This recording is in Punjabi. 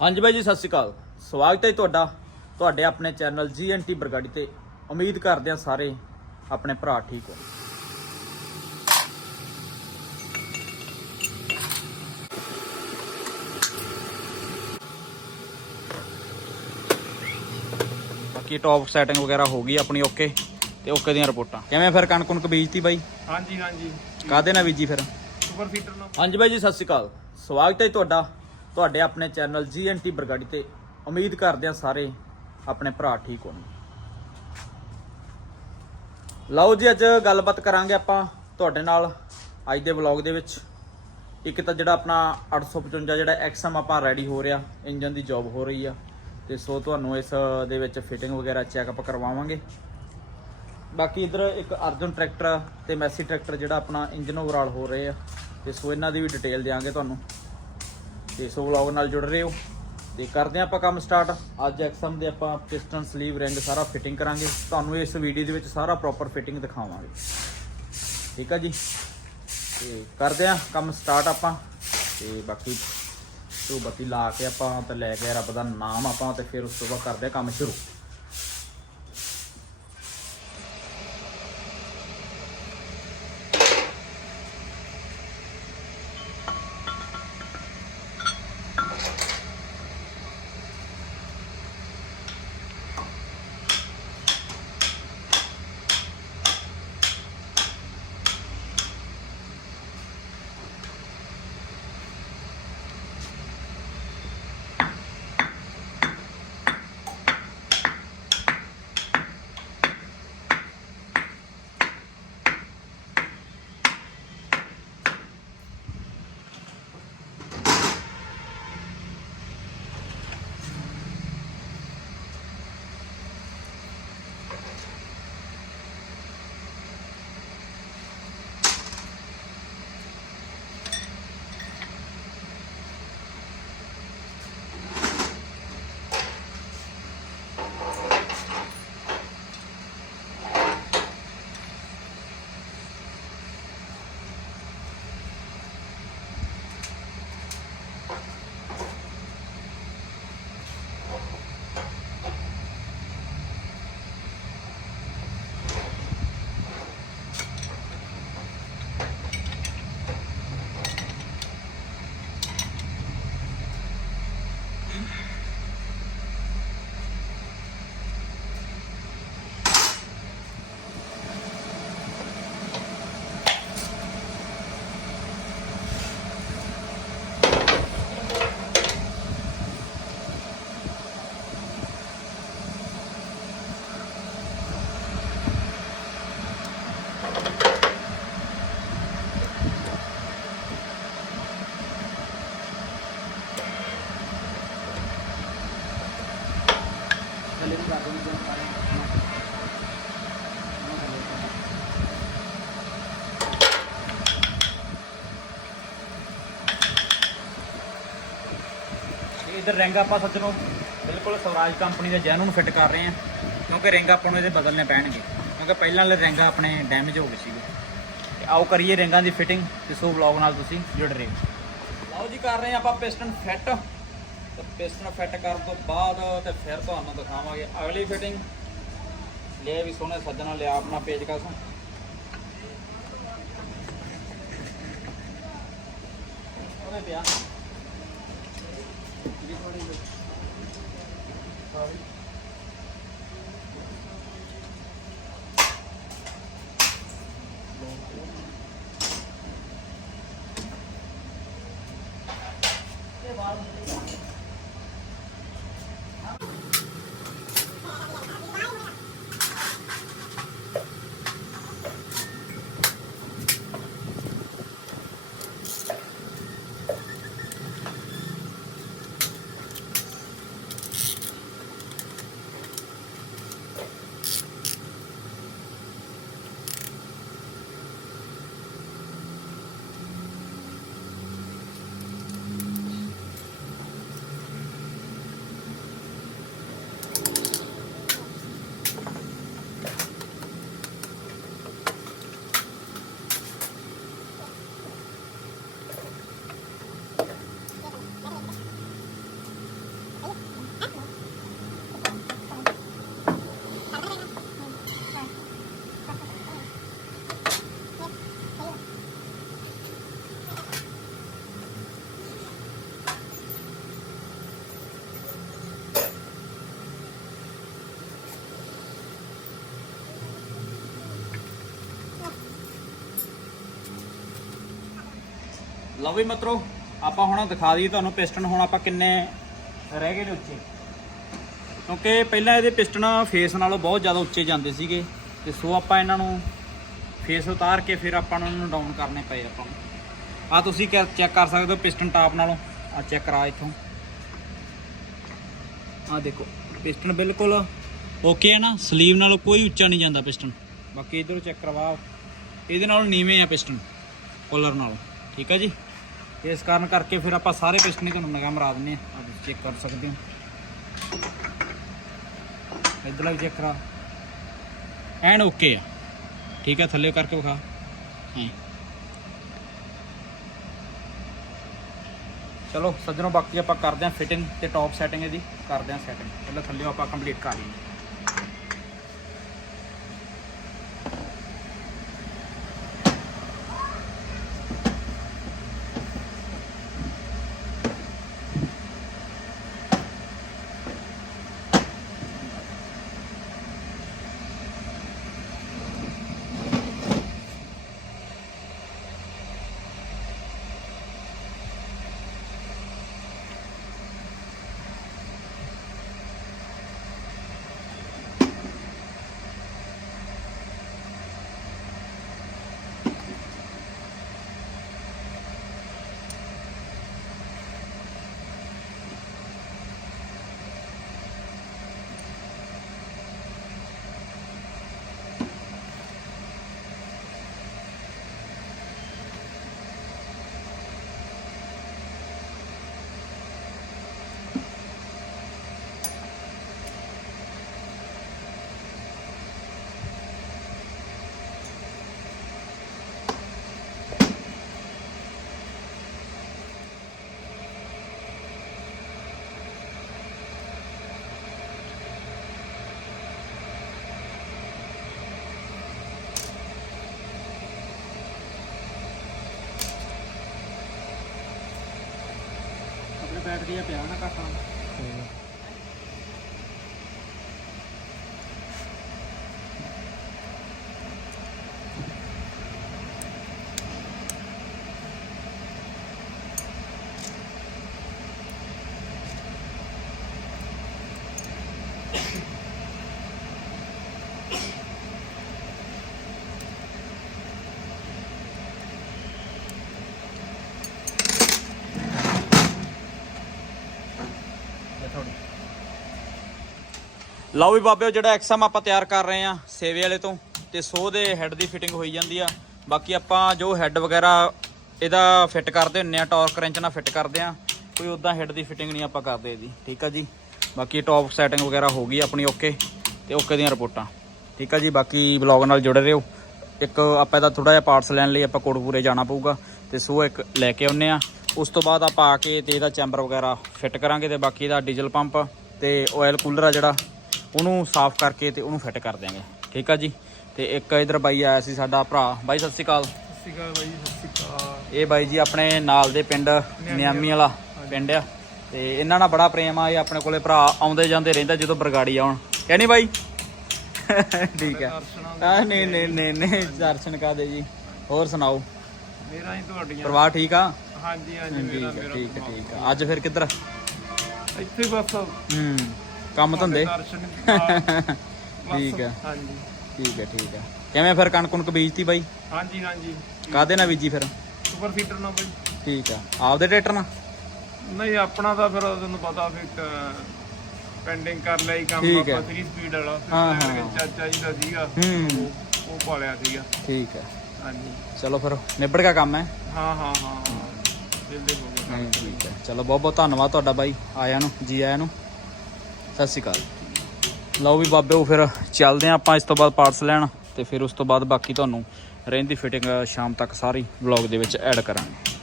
ਹਾਂਜੀ ਬਾਈ ਜੀ ਸਤਿ ਸ਼੍ਰੀ ਅਕਾਲ। ਸਵਾਗਤ ਹੈ ਤੁਹਾਡਾ ਤੁਹਾਡੇ ਆਪਣੇ ਚੈਨਲ ਜੀਐਨਟੀ ਬਰਗਾੜੀ ਤੇ। ਉਮੀਦ ਕਰਦੇ ਹਾਂ ਸਾਰੇ ਆਪਣੇ ਭਰਾ ਠੀਕ ਹੋ ਬਾਕੀ ਟੌਪ ਸੈਟਿੰਗ ਵਗੈਰਾ ਹੋ ਗਈ ਆਪਣੀ ਓਕੇ ਤੇ ਓਕੇ ਦੀਆਂ ਰਿਪੋਰਟਾਂ। ਕਿਵੇਂ ਫਿਰ ਕਣਕ ਕੁਣਕ ਬੀਜਤੀ ਬਾਈ? ਹਾਂਜੀ ਹਾਂਜੀ। ਕਾਦੇ ਨਾਲ ਬੀਜੀ ਫਿਰ? ਸੁਪਰ ਫੀਟਰ ਨਾਲ। ਹਾਂਜੀ ਬਾਈ ਜੀ ਸਤਿ ਸ਼੍ਰੀ ਅਕਾਲ। ਸਵਾਗਤ ਹੈ ਤੁਹਾਡਾ ਤੁਹਾਡੇ ਆਪਣੇ ਚੈਨਲ ਜੀਐਨਟੀ ਬਰਗਾੜੀ ਤੇ ਉਮੀਦ ਕਰਦੇ ਹਾਂ ਸਾਰੇ ਆਪਣੇ ਭਰਾ ਠੀਕ ਹੋਣ ਲਓ ਜੀ, ਅੱਜ ਗੱਲਬਾਤ ਕਰਾਂਗੇ ਆਪਾਂ ਤੁਹਾਡੇ ਨਾਲ ਅੱਜ ਦੇ ਵਲੌਗ ਦੇ ਵਿੱਚ। ਇੱਕ ਤਾਂ ਜਿਹੜਾ ਆਪਣਾ 855 ਜਿਹੜਾ ਐਕਸਐਮ ਆਪਾਂ ਰੈਡੀ ਹੋ ਰਿਹਾ ਇੰਜਨ ਦੀ ਜੌਬ ਹੋ ਰਹੀ ਆ। ਤੇ ਸੋ ਤੁਹਾਨੂੰ ਇਸ ਦੇ ਵਿੱਚ ਫਿਟਿੰਗ ਵਗੈਰਾ ਚੈੱਕਅਪ ਕਰਵਾਵਾਂਗੇ। ਬਾਕੀ ਇਧਰ ਇੱਕ ਅਰਜਨ ਟਰੈਕਟਰ ਤੇ ਮੈਸੀ ਟਰੈਕਟਰ ਜਿਹੜਾ ਆਪਣਾ ਇੰਜਨ ਓਵਰਆਲ ਹੋ ਰਹੇ ਆ। ਤੇ ਸੋ ਇਹਨਾਂ ਦੀ ਵੀ ਡਿਟੇਲ ਦਿਆਂਗੇ ਤੁਹਾਨੂੰ। ਤੇ ਸੋ ਵਲੌਗ ਨਾਲ ਜੁੜ ਰਹੇ ਹੋ। ਤੇ ਕਰਦੇ ਹਾਂ ਆਪਾਂ ਕੰਮ ਸਟਾਰਟ ਅੱਜ ਐਕਸਮ ਦੇ ਆਪਾਂ ਪਿਸਟਨ ਸਲੀਵ ਰਿੰਗ ਸਾਰਾ ਫਿਟਿੰਗ ਕਰਾਂਗੇ। ਤੁਹਾਨੂੰ ਇਸ ਵੀਡੀਓ ਦੇ ਵਿੱਚ ਸਾਰਾ ਪ੍ਰੋਪਰ ਫਿਟਿੰਗ ਦਿਖਾਵਾਂਗੇ। ਠੀਕ ਆ ਜੀ? ਤੇ ਕਰਦੇ ਹਾਂ ਕੰਮ ਸਟਾਰਟ ਆਪਾਂ। ਤੇ ਬਾਕੀ ਤੋਂ ਬੱਤੀ ਲਾ ਕੇ ਆਪਾਂ ਤੇ ਲੈ ਕੇ ਰੱਬ ਦਾ ਨਾਮ ਆਪਾਂ ਤੇ ਫਿਰ ਉਸ ਤੋਂ ਬਾਅਦ ਕਰਦੇ ਹਾਂ ਕੰਮ ਸ਼ੁਰੂ। ਇੱਧਰ ਰਿੰਗ ਆਪਾਂ ਸੱਜਣੋ ਬਿਲਕੁਲ ਸਵਰਾਜ ਕੰਪਨੀ ਦੇ ਜੈਨੂਨ ਫਿੱਟ ਕਰ ਰਹੇ ਆ ਕਿਉਂਕਿ ਰਿੰਗ ਆਪਾਂ ਨੂੰ ਇਹਦੇ ਬਦਲਨੇ ਪੈਣਗੇ, ਕਿਉਂਕਿ ਪਹਿਲਾਂ ਵਾਲੇ ਰਿੰਗ ਆਪਣੇ ਡੈਮੇਜ ਹੋ ਗਏ ਸੀਗੇ। ਤੇ ਆਓ ਕਰੀਏ ਰਿੰਗਾਂ ਦੀ ਫਿਟਿੰਗ ਤੇ ਸੋ ਵਲੌਗ ਨਾਲ ਤੁਸੀਂ ਜੁੜ ਰਹੇ ਹੋ। ਲਓ ਜੀ, ਕਰ ਰਹੇ ਆ ਆਪਾਂ ਪਿਸਟਨ ਫਿੱਟ ਤੇ ਪਿਸਟਨ ਫਿੱਟ ਕਰਨ ਤੋਂ ਬਾਅਦ ਤੇ ਫਿਰ ਤੁਹਾਨੂੰ ਦਿਖਾਵਾਂਗੇ ਅਗਲੀ ਫਿਟਿੰਗ ਲੈ ਵੀ ਸੋਹਣੇ ਸੱਜਣਾ ਲਿਆ ਆਪਣਾ ਪੇਜ ਕਸ ਉਹਦੇ ਪਿਆ। হবে ਲਓ ਵੀ ਮਿੱਤਰੋ, ਆਪਾਂ ਹੁਣ ਦਿਖਾ ਦਈਏ ਤੁਹਾਨੂੰ ਪਿਸਟਨ ਹੁਣ ਆਪਾਂ ਕਿੰਨੇ ਰਹਿ ਗਏ ਨੇ ਉੱਚੇ। ਕਿਉਂਕਿ ਪਹਿਲਾਂ ਇਹਦੇ ਪਿਸਟਨ ਫੇਸ ਨਾਲੋਂ ਬਹੁਤ ਜ਼ਿਆਦਾ ਉੱਚੇ ਜਾਂਦੇ ਸੀਗੇ ਤੇ ਸੋ ਆਪਾਂ ਇਹਨਾਂ ਨੂੰ ਫੇਸ ਉਤਾਰ ਕੇ ਫਿਰ ਆਪਾਂ ਨੂੰ ਡਾਊਨ ਕਰਨੇ ਪਏ ਆਪਾਂ ਨੂੰ। ਆ ਤੁਸੀਂ ਚੈੱਕ ਕਰ ਸਕਦੇ ਹੋ ਪਿਸਟਨ ਟਾਪ ਨਾਲੋਂ। ਆ ਚੈੱਕ ਕਰਾ ਇੱਥੋਂ। ਆ ਦੇਖੋ, ਪਿਸਟਨ ਬਿਲਕੁਲ ਓਕੇ ਹੈ ਨਾ ਸਲੀਵ ਨਾਲੋਂ ਕੋਈ ਉੱਚਾ ਨਹੀਂ ਜਾਂਦਾ ਪਿਸਟਨ। ਬਾਕੀ ਇਧਰੋਂ ਚੈੱਕ ਕਰਵਾ। ਇਹਦੇ ਨਾਲੋਂ ਨੀਵੇਂ ਆ ਪਿਸਟਨ ਕੋਲਰ ਨਾਲੋਂ। ਠੀਕ ਹੈ ਜੀ? ਇਸ ਕਾਰਨ ਕਰਕੇ ਫਿਰ ਆਪਾਂ ਸਾਰੇ ਪਿਸਟਨ ਹੀ ਤੁਹਾਨੂੰ ਨਿਗਾਹ ਮਰਾ ਦਿੰਨੇ ਆ ਆ ਤੁਸੀਂ ਚੈੱਕ ਕਰ ਸਕਦੇ ਹੋ। ਇਧਰਲਾ ਵੀ ਚੈੱਕ ਕਰਾ। ਐਨ ਓਕੇ ਆ। ਠੀਕ ਹੈ ਥੱਲੇ ਕਰਕੇ ਵਿਖਾ। ਹਾਂ। ਚਲੋ, ਸੱਜਣੋ, ਬਾਕੀ ਆਪਾਂ ਕਰਦੇ ਆਂ ਫਿਟਿੰਗ ਤੇ ਟੌਪ ਸੈਟਿੰਗ ਇਹਦੀ। ਕਰਦੇ ਆਂ ਸੈਟਿੰਗ ਪਹਿਲਾਂ ਥੱਲੇ ਆਪਾਂ ਕੰਪਲੀਟ ਕਰ ਲਈਏ। ਆਪਣੇ ਬੈਠ ਪਿਆ ਨਾ ਕਾਕਾ ਲਓ ਵੀ ਬਾਬਿਓ, ਜਿਹੜਾ ਐਕਸਮ ਆਪਾਂ ਤਿਆਰ ਕਰ ਰਹੇ ਆ ਸੇਵੇ ਵਾਲੇ ਤੋਂ, ਤੇ ਸੋ ਦੇ ਹੈੱਡ ਦੀ ਫਿਟਿੰਗ ਹੋਈ ਜਾਂਦੀ ਆ। ਬਾਕੀ ਆਪਾਂ ਜੋ ਹੈੱਡ ਵਗੈਰਾ ਇਹਦਾ ਫਿੱਟ ਕਰਦੇ ਹੁੰਨੇ ਆ ਟਾਰਕ ਰੈਂਚ ਨਾਲ ਫਿੱਟ ਕਰਦੇ ਆ, ਕੋਈ ਉਦਾਂ ਹੈੱਡ ਦੀ ਫਿਟਿੰਗ ਨਹੀਂ ਆਪਾਂ ਕਰਦੇ ਇਹਦੀ, ਠੀਕ ਆ ਜੀ? ਬਾਕੀ ਟੌਪ ਸੈਟਿੰਗ ਵਗੈਰਾ ਹੋ ਗਈ ਆਪਣੀ ਓਕੇ ਤੇ ਓਕੇ ਦੀਆਂ ਰਿਪੋਰਟਾਂ, ਠੀਕ ਆ ਜੀ? ਬਾਕੀ ਵਲੌਗ ਨਾਲ ਜੁੜੇ ਰਹੋ। ਇੱਕ ਆਪਾਂ ਇਹਦਾ ਥੋੜਾ ਜਿਹਾ ਪਾਰਟਸ ਲੈਣ ਲਈ ਆਪਾਂ ਕੋਟਪੂਰੇ ਜਾਣਾ ਪਊਗਾ, ਤੇ ਸੋ ਇੱਕ ਲੈ ਕੇ ਆਉਨੇ ਆ। ਉਸ ਤੋਂ ਬਾਅਦ ਆਪਾਂ ਆ ਕੇ ਤੇ ਇਹਦਾ ਚੈਂਬਰ ਵਗੈਰਾ ਫਿੱਟ ਕਰਾਂਗੇ, ਤੇ ਬਾਕੀ ਇਹਦਾ ਡੀਜ਼ਲ ਪੰਪ ਤੇ ਆਇਲ ਕੂਲਰ ਆ ਜਿਹੜਾ ਉਹਨੂੰ ਸਾਫ਼ ਕਰਕੇ ਤੇ ਉਹਨੂੰ ਫਿੱਟ ਕਰ ਦਿਆਂਗੇ। ਠੀਕ ਆ ਜੀ? ਤੇ ਇੱਕ ਇਧਰ ਬਾਈ ਆਇਆ ਸੀ ਸਾਡਾ ਭਰਾ। ਬਾਈ ਸਤਿ ਸ਼੍ਰੀ ਅਕਾਲ। ਸਤਿ ਸ਼੍ਰੀ ਅਕਾਲ ਬਾਈ ਸਤਿ ਸ਼੍ਰੀ ਅਕਾਲ। ਇਹ ਬਾਈ ਜੀ ਆਪਣੇ ਨਾਲ ਦੇ ਪਿੰਡ ਨਿਆਮੀ ਵਾਲਾ। ਪਿੰਡ ਆ। ਤੇ ਇਹਨਾਂ ਨਾਲ ਬੜਾ ਪ੍ਰੇਮ ਆ ਇਹ ਆਪਣੇ ਕੋਲੇ ਭਰਾ ਆਉਂਦੇ ਜਾਂਦੇ ਰਹਿੰਦਾ ਜਦੋਂ ਬਰਗਾੜੀ ਆਉਣ। ਕਹਿੰਨੀ ਬਾਈ? ਠੀਕ ਆ। ਆ ਨਹੀਂ ਨਹੀਂ ਨਹੀਂ ਨਹੀਂ ਦਰਸ਼ਨ ਕਾਦੇ ਜੀ? ਹੋਰ ਸੁਣਾਓ? ਮੇਰਾ ਹੀ ਤੁਹਾਡੀਆਂ। ਪਰਿਵਾਰ ਠੀਕ ਆ? ਹਾਂਜੀ ਹਾਂਜੀ ਮੇਰਾ ਮੇਰਾ ਠੀਕ ਠੀਕ ਅੱਜ ਫਿਰ ਕਿੱਧਰ? ਇੱਥੇ ਬਸ। ਹੂੰ। ਕੰਮ ਧੰਦੇ? ਦਰਸ਼ਨ ਬਸ, ਠੀਕ ਆ। ਹਾਂਜੀ। ਠੀਕ ਆ ਠੀਕ ਆ। ਕਿਵੇਂ ਫਿਰ ਕਣਕ ਕੁਣਕ ਬੀਜਤੀ ਬਾਈ? ਹਾਂਜੀ ਹਾਂਜੀ। ਕਾਦੇ ਨਾਲ ਬੀਜੀ ਫਿਰ? ਸੁਪਰ ਸੀਟਰ ਨਾ ਬਾਈ। ਠੀਕ ਆ। ਆਪਦੇ ਟਰੈਕਟਰ ਨਾਲ? ਨਹੀਂ ਆਪਣਾ ਤਾਂ ਫਿਰ ਤੁਹਾਨੂੰ ਪਤਾ ਵੀ ਪੈਂਡਿੰਗ ਕਰ ਲਿਆ ਹੀ ਕੰਮ ਠੀਕ ਹੈ। ਆਪਾਂ 3 ਸਪੀਡ ਵਾਲਾ। ਫਿਰ ਹਾਂ, ਲੈ ਕੇ ਹਾਂ। ਚਾਚਾ ਜੀ ਦਾ ਸੀਗਾ। ਹੂੰ। ਉਹ- ਉਹ ਪਾਲਿਆ ਸੀਗਾ। ਠੀਕ ਆ। ਹਾਂਜੀ। ਚਲੋ ਫਿਰ ਨਿਬੜ ਗਿਆ ਕੰਮ ਹੈ? ਹਾਂ ਹਾਂ ਹਾਂ ਹਾਂ। ਜਲਦੀ ਹੋ ਗਿਆ ਨਹੀਂ ਠੀਕ ਹੈ ਚਲੋ ਬਹੁਤ ਬਹੁਤ ਧੰਨਵਾਦ ਤੁਹਾਡਾ ਬਾਈ ਆਇਆਂ ਨੂੰ ਜੀ ਆਇਆਂ ਨੂੰ। ਸਤਿ ਸ਼੍ਰੀ ਅਕਾਲ। ਲਓ ਵੀ ਬਾਬਿਓ ਫਿਰ ਚੱਲਦੇ ਹਾਂ ਆਪਾਂ ਇਸ ਤੋਂ ਬਾਅਦ ਪਾਰਟਸ ਲੈਣ ਤੇ ਫਿਰ ਉਸ ਤੋਂ ਬਾਅਦ ਬਾਕੀ ਤੁਹਾਨੂੰ ਰਹਿੰਦੀ ਫਿਟਿੰਗ ਸ਼ਾਮ ਤੱਕ ਸਾਰੀ ਵਲੌਗ ਦੇ ਵਿੱਚ ਐਡ ਕਰਾਂਗੇ।